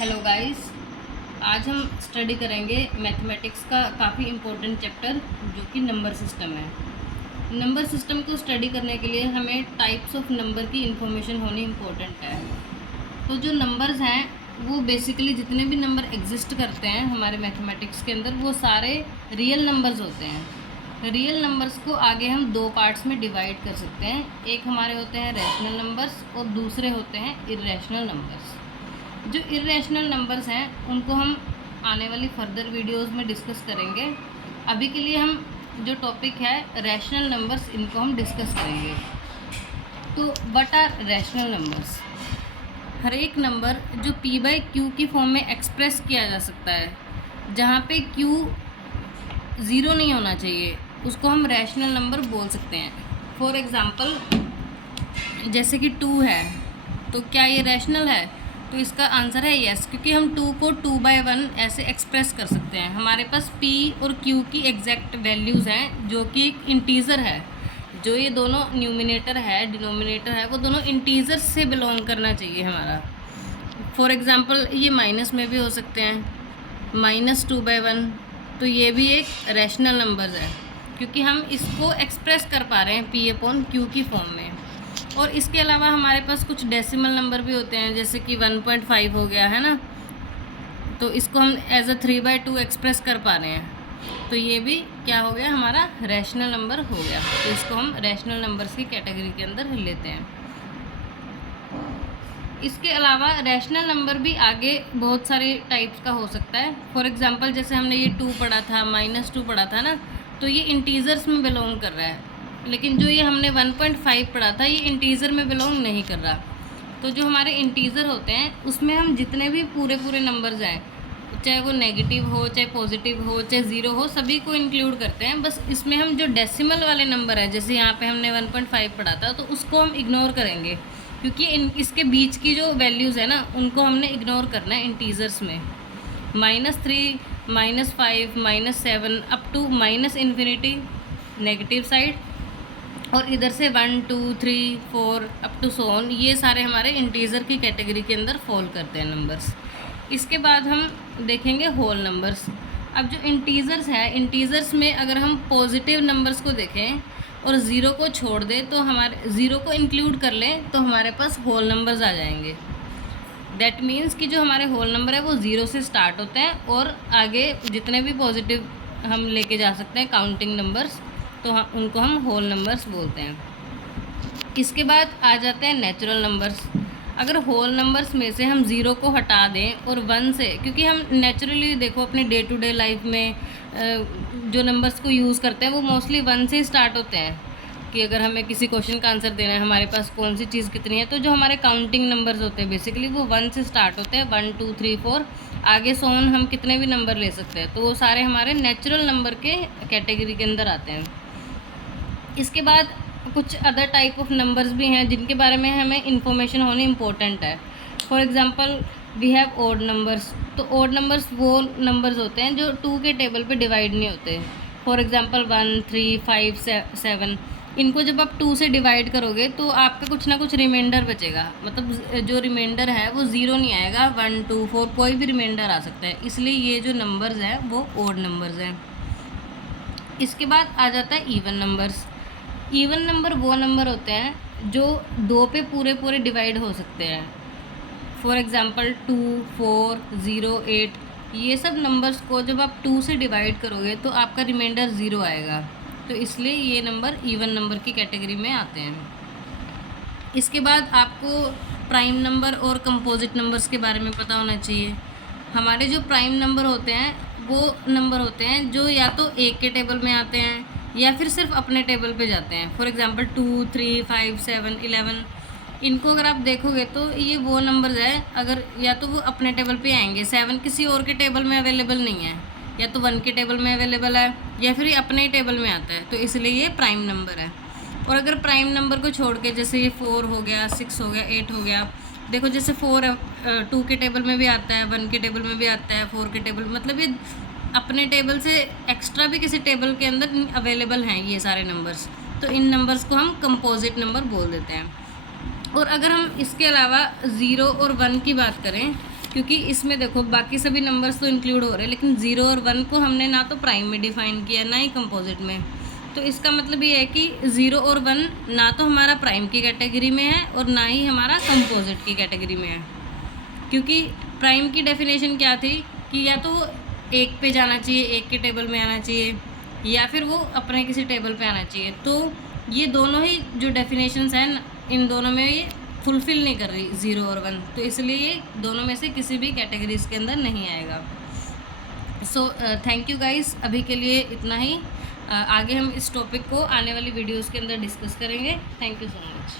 Hello guys, आज हम study करेंगे मैथमेटिक्स का काफ़ी इम्पोर्टेंट चैप्टर जो कि नंबर सिस्टम है। नंबर सिस्टम को स्टडी करने के लिए हमें टाइप्स ऑफ नंबर की इन्फॉर्मेशन होनी इम्पोर्टेंट है। तो जो नंबर्स हैं वो बेसिकली जितने भी नंबर एग्जिस्ट करते हैं हमारे मैथमेटिक्स के अंदर वो सारे रियल नंबर्स होते हैं। रियल नंबर्स को आगे हम दो पार्ट्स में डिवाइड कर सकते हैं। एक हमारे होते हैं रैशनल नंबर्स और दूसरे होते हैं इर्रेशनल नंबर्स। जो इर्रेशनल नंबर्स हैं उनको हम आने वाली फर्दर वीडियोस में डिस्कस करेंगे। अभी के लिए हम जो टॉपिक है रैशनल नंबर्स, इनको हम डिस्कस करेंगे। तो व्हाट आर रैशनल नंबर्स? हर एक नंबर जो p/q की फॉर्म में एक्सप्रेस किया जा सकता है, जहाँ पे q ज़ीरो नहीं होना चाहिए, उसको हम रैशनल नंबर बोल सकते हैं। फॉर एग्ज़ाम्पल जैसे कि 2 है, तो क्या ये रैशनल है? तो इसका आंसर है यस, क्योंकि हम 2 को 2/1 ऐसे एक्सप्रेस कर सकते हैं। हमारे पास p और q की एग्जैक्ट वैल्यूज़ हैं जो कि एक इंटीज़र है। जो ये दोनों न्यूमिनेटर है, डिनोमिनेटर है, वो दोनों इंटीज़र से बिलोंग करना चाहिए हमारा। फॉर एग्ज़ाम्पल ये माइनस में भी हो सकते हैं, -2/1, तो ये भी एक रैशनल नंबर्स है क्योंकि हम इसको एक्सप्रेस कर पा रहे हैं p/q की फॉर्म में। और इसके अलावा हमारे पास कुछ डेसिमल नंबर भी होते हैं, जैसे कि 1.5 हो गया है ना, तो इसको हम एज अ 3/2 एक्सप्रेस कर पा रहे हैं। तो ये भी क्या हो गया, हमारा रैशनल नंबर हो गया। तो इसको हम रैशनल नंबर्स की कैटेगरी के अंदर लेते हैं। इसके अलावा रैशनल नंबर भी आगे बहुत सारे टाइप्स का हो सकता है। फॉर एग्जांपल जैसे हमने ये 2 पढ़ा था, -2 पढ़ा था ना, तो ये इंटीजर्स में बिलोंग कर रहा है। लेकिन जो ये हमने 1.5 पढ़ा था, ये इंटीज़र में बिलोंग नहीं कर रहा। तो जो हमारे इंटीज़र होते हैं उसमें हम जितने भी पूरे नंबर्स हैं, चाहे वो नेगेटिव हो, चाहे पॉजिटिव हो, चाहे ज़ीरो हो, सभी को इंक्लूड करते हैं। बस इसमें हम जो डेसिमल वाले नंबर है, जैसे यहाँ पे हमने 1.5 पढ़ा था, तो उसको हम इग्नोर करेंगे क्योंकि इसके बीच की जो वैल्यूज़ है ना, उनको हमने इग्नोर करना है इंटीज़र्स में। -3, -5, -7 up to -infinity negative side, और इधर से 1, 2, 3, 4 अप टू सो ऑन, ये सारे हमारे इंटीज़र की कैटेगरी के अंदर फॉल करते हैं नंबर्स। इसके बाद हम देखेंगे होल नंबर्स। अब जो इंटीज़र्स है, इंटीज़र्स में अगर हम पॉजिटिव नंबर्स को देखें और ज़ीरो को छोड़ दें, तो हमारे ज़ीरो को इंक्लूड कर लें, तो हमारे पास होल नंबर्स आ जाएंगे। दैट मीन्स कि जो हमारे होल नंबर है वो ज़ीरो से स्टार्ट होते हैं और आगे जितने भी पॉजिटिव हम लेके जा सकते हैं काउंटिंग नंबर्स, तो उनको हम होल नंबर्स बोलते हैं। इसके बाद आ जाते हैं नेचुरल नंबर्स। अगर होल नंबर्स में से हम ज़ीरो को हटा दें और 1 से, क्योंकि हम नेचुरली देखो अपने डे टू डे लाइफ में जो नंबर्स को यूज़ करते हैं वो मोस्टली 1 से ही स्टार्ट होते हैं। कि अगर हमें किसी क्वेश्चन का आंसर देना है, हमारे पास कौन सी चीज़ कितनी है, तो जो हमारे काउंटिंग नंबर्स होते हैं बेसिकली वो 1 से स्टार्ट होते हैं। 1, 2, 3, 4 आगे सोन हम कितने भी नंबर ले सकते हैं, तो वो सारे हमारे नेचुरल नंबर के कैटेगरी के अंदर आते हैं। इसके बाद कुछ अदर टाइप ऑफ नंबर्स भी हैं जिनके बारे में हमें इंफॉर्मेशन होनी इम्पोर्टेंट है। For example we have odd numbers. तो ओड नंबर्स वो नंबर्स होते हैं जो 2 के टेबल पे डिवाइड नहीं होते। फॉर एग्जांपल 1, 3, 5, 7, इनको जब आप 2 से डिवाइड करोगे तो आपका कुछ ना कुछ रिमाइंडर बचेगा। मतलब जो रिमाइंडर है वो ज़ीरो नहीं आएगा, 1, 2, 4 कोई भी रिमाइंडर आ सकता है। इसलिए ये जो नंबर्स हैं वो ओड नंबर्स हैं। इसके बाद आ जाता है इवन नंबर्स। इवन नंबर वो नंबर होते हैं जो 2 पे पूरे डिवाइड हो सकते हैं। फॉर एग्ज़ाम्पल 2, 4, 0, 8, ये सब नंबर्स को जब आप 2 से डिवाइड करोगे तो आपका रिमाइंडर ज़ीरो आएगा। तो इसलिए ये नंबर इवन नंबर की कैटेगरी में आते हैं। इसके बाद आपको प्राइम नंबर और कंपोजिट नंबर्स के बारे में पता होना चाहिए। हमारे जो प्राइम नंबर होते हैं वो नंबर होते हैं जो या तो एक के टेबल में आते हैं या फिर सिर्फ अपने टेबल पे जाते हैं। फॉर एग्जांपल 2, 3, 5, 7, 11, इनको अगर आप देखोगे तो ये वो नंबर्स है, अगर या तो वो अपने टेबल पे आएंगे, 7 किसी और के टेबल में अवेलेबल नहीं है, या तो 1 के टेबल में अवेलेबल है, या फिर ये अपने टेबल में आता है, तो इसलिए ये प्राइम नंबर है। और अगर प्राइम नंबर को छोड़ के जैसे ये 4 हो गया, 6 हो गया, 8 हो गया, देखो जैसे 4 2 के टेबल में भी आता है, 1 के टेबल में भी आता है, 4 के टेबल, मतलब ये अपने टेबल से एक्स्ट्रा भी किसी टेबल के अंदर अवेलेबल हैं ये सारे नंबर्स। तो इन नंबर्स को हम कंपोजिट नंबर बोल देते हैं। और अगर हम इसके अलावा 0 और 1 की बात करें क्योंकि इसमें देखो बाकी सभी नंबर्स तो इंक्लूड हो रहे हैं, लेकिन 0 और 1 को हमने ना तो प्राइम में डिफाइन किया ना ही कंपोजिट में। तो इसका मतलब ये है कि 0 और 1 ना तो हमारा प्राइम की कैटेगरी में है और ना ही हमारा कंपोजिट की कैटेगरी में है। क्योंकि प्राइम की डेफिनेशन क्या थी कि या तो वो 1 पे जाना चाहिए, 1 के टेबल में आना चाहिए, या फिर वो अपने किसी टेबल पे आना चाहिए। तो ये दोनों ही जो डेफिनेशंस हैं, इन दोनों में ये फुलफ़िल नहीं कर रही 0 और 1, तो इसलिए ये दोनों में से किसी भी कैटेगरीज के अंदर नहीं आएगा। सो थैंक यू गाइस, अभी के लिए इतना ही। आगे हम इस टॉपिक को आने वाली वीडियोस के अंदर डिस्कस करेंगे। Thank you so much.